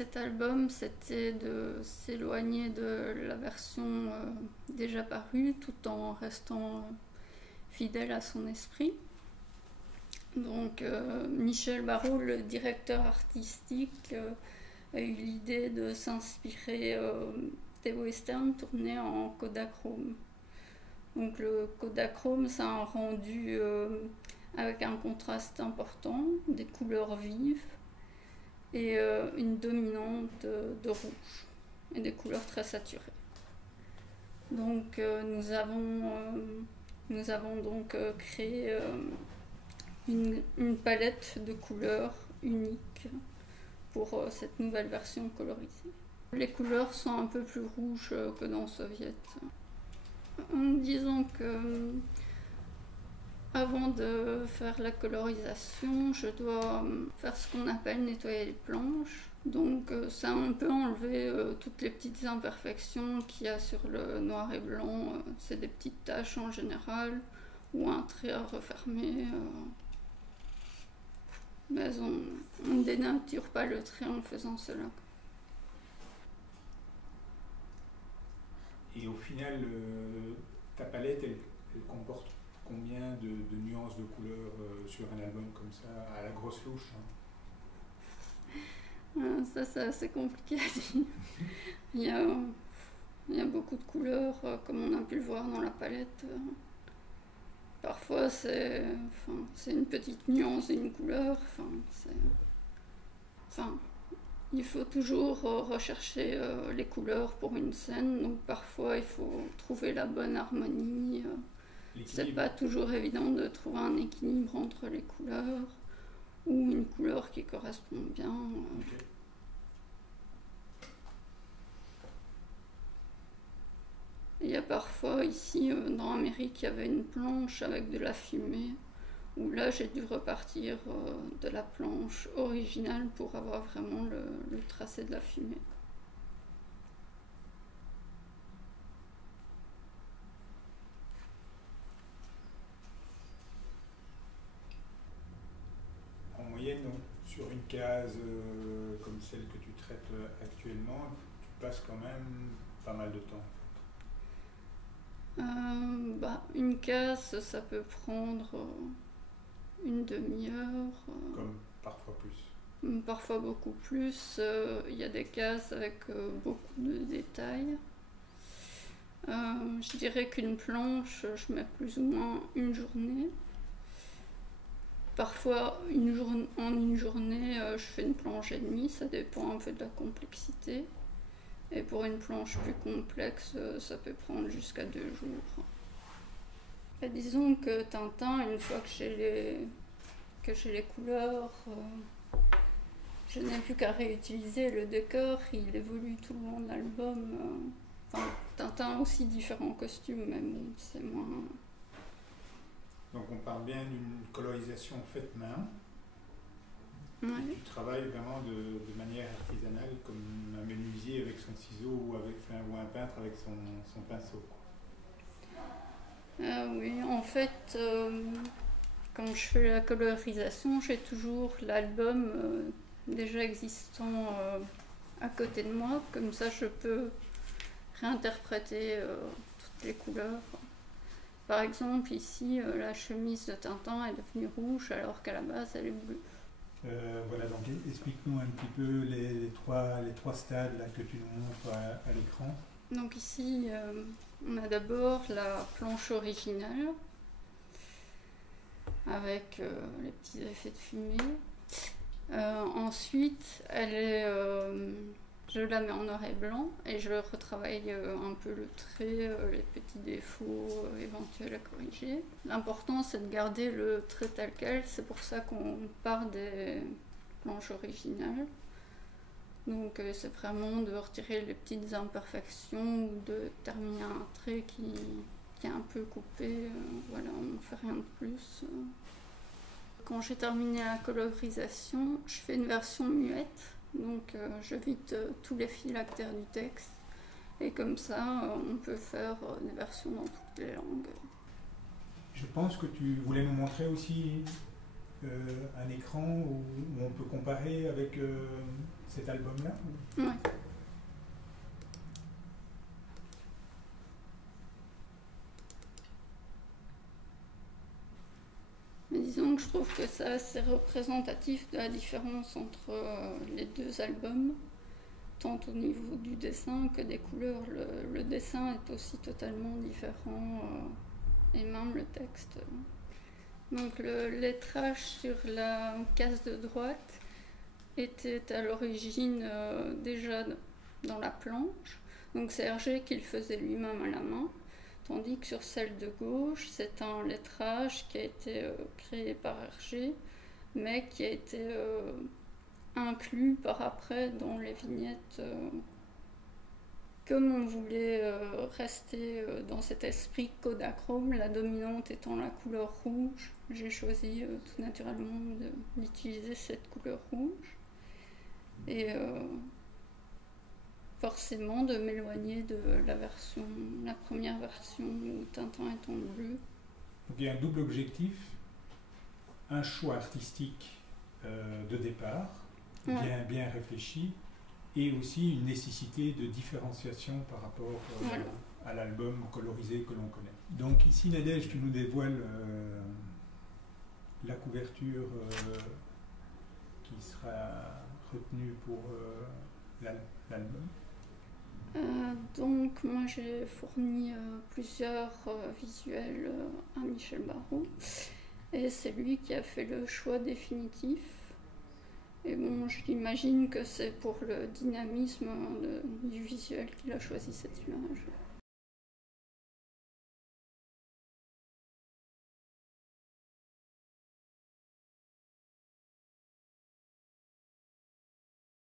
cet album, c'était de s'éloigner de la version déjà parue tout en restant fidèle à son esprit. Donc Michel Barrault, le directeur artistique, a eu l'idée de s'inspirer des westerns tournés en Kodachrome. Donc le Kodachrome, c'est un rendu avec un contraste important, des couleurs vives et une dominante de rouge et des couleurs très saturées. Donc nous avons donc créé une palette de couleurs unique pour cette nouvelle version colorisée. Les couleurs sont un peu plus rouges que dans Soviet. Disons que avant de faire la colorisation, je dois faire ce qu'on appelle nettoyer les planches. Donc ça a un peu enlevé toutes les petites imperfections qu'il y a sur le noir et blanc. C'est des petites taches en général, ou un trait à refermer. Mais on ne dénature pas le trait en faisant cela. Et au final, ta palette, elle comporte combien de nuances de couleurs sur un album comme ça, à la grosse louche, hein? Ça, c'est assez compliqué à dire. Il y a beaucoup de couleurs, comme on a pu le voir dans la palette. Parfois, c'est une petite nuance d'une couleur. Il faut toujours rechercher les couleurs pour une scène. Donc parfois, il faut trouver la bonne harmonie. C'est pas toujours évident de trouver un équilibre entre les couleurs ou une couleur qui correspond bien. Okay. Il y a parfois ici dans l'Amérique, il y avait une planche avec de la fumée, où là j'ai dû repartir de la planche originale pour avoir vraiment le tracé de la fumée. En moyenne, donc, sur une case comme celle que tu traites actuellement, tu passes quand même pas mal de temps. Une case, ça peut prendre une demi-heure. Comme parfois plus. Parfois beaucoup plus. Il y a des cases avec beaucoup de détails. Je dirais qu'une planche, je mets plus ou moins une journée. Parfois, en une journée, je fais une planche et demie, ça dépend un peu de la complexité. Et pour une planche plus complexe, ça peut prendre jusqu'à 2 jours. Et disons que Tintin, une fois que j'ai les couleurs, je n'ai plus qu'à réutiliser le décor, il évolue tout le long de l'album. Tintin a aussi différents costumes, mais bon, c'est moins... Donc on parle bien d'une colorisation faite main. Ouais. Tu travailles vraiment de manière artisanale, comme un menuisier avec son ciseau ou un peintre avec son pinceau. Oui, en fait, quand je fais la colorisation, j'ai toujours l'album déjà existant à côté de moi, comme ça je peux réinterpréter toutes les couleurs. Par exemple, ici, la chemise de Tintin est devenue rouge alors qu'à la base elle est bleue. Voilà, donc explique-nous un petit peu les trois stades là, que tu nous montres à l'écran. Donc ici, on a d'abord la planche originale avec les petits effets de fumée. Ensuite, je la mets en noir et blanc et je retravaille un peu le trait, les petits défauts éventuels à corriger. L'important, c'est de garder le trait tel quel, c'est pour ça qu'on part des planches originales. Donc c'est vraiment de retirer les petites imperfections ou de terminer un trait qui est un peu coupé. Voilà, on ne fait rien de plus. Quand j'ai terminé la colorisation, je fais une version muette. Donc je vide tous les phylactères du texte. Et comme ça, on peut faire des versions dans toutes les langues. Je pense que tu voulais nous montrer aussi un écran où on peut comparer avec cet album-là? Ouais. Mais disons que je trouve que c'est assez représentatif de la différence entre les deux albums, tant au niveau du dessin que des couleurs. Le dessin est aussi totalement différent, et même le texte. Donc le lettrage sur la case de droite était à l'origine déjà dans la planche. Donc c'est Hergé qui le faisait lui-même à la main. Tandis que sur celle de gauche, c'est un lettrage qui a été créé par Hergé, mais qui a été inclus par après dans les vignettes. Comme on voulait rester dans cet esprit Kodachrome, la dominante étant la couleur rouge, j'ai choisi tout naturellement d'utiliser cette couleur rouge. Et forcément de m'éloigner de la première version où Tintin est en bleu. Donc il y a un double objectif, un choix artistique de départ, bien réfléchi, et aussi une nécessité de différenciation par rapport à l'album colorisé que l'on connaît. Donc ici, Nadège, tu nous dévoiles la couverture qui sera retenue pour l'album. Donc moi j'ai fourni plusieurs visuels à Michel Barrault et c'est lui qui a fait le choix définitif. Et bon, j'imagine que c'est pour le dynamisme du visuel qu'il a choisi cette image.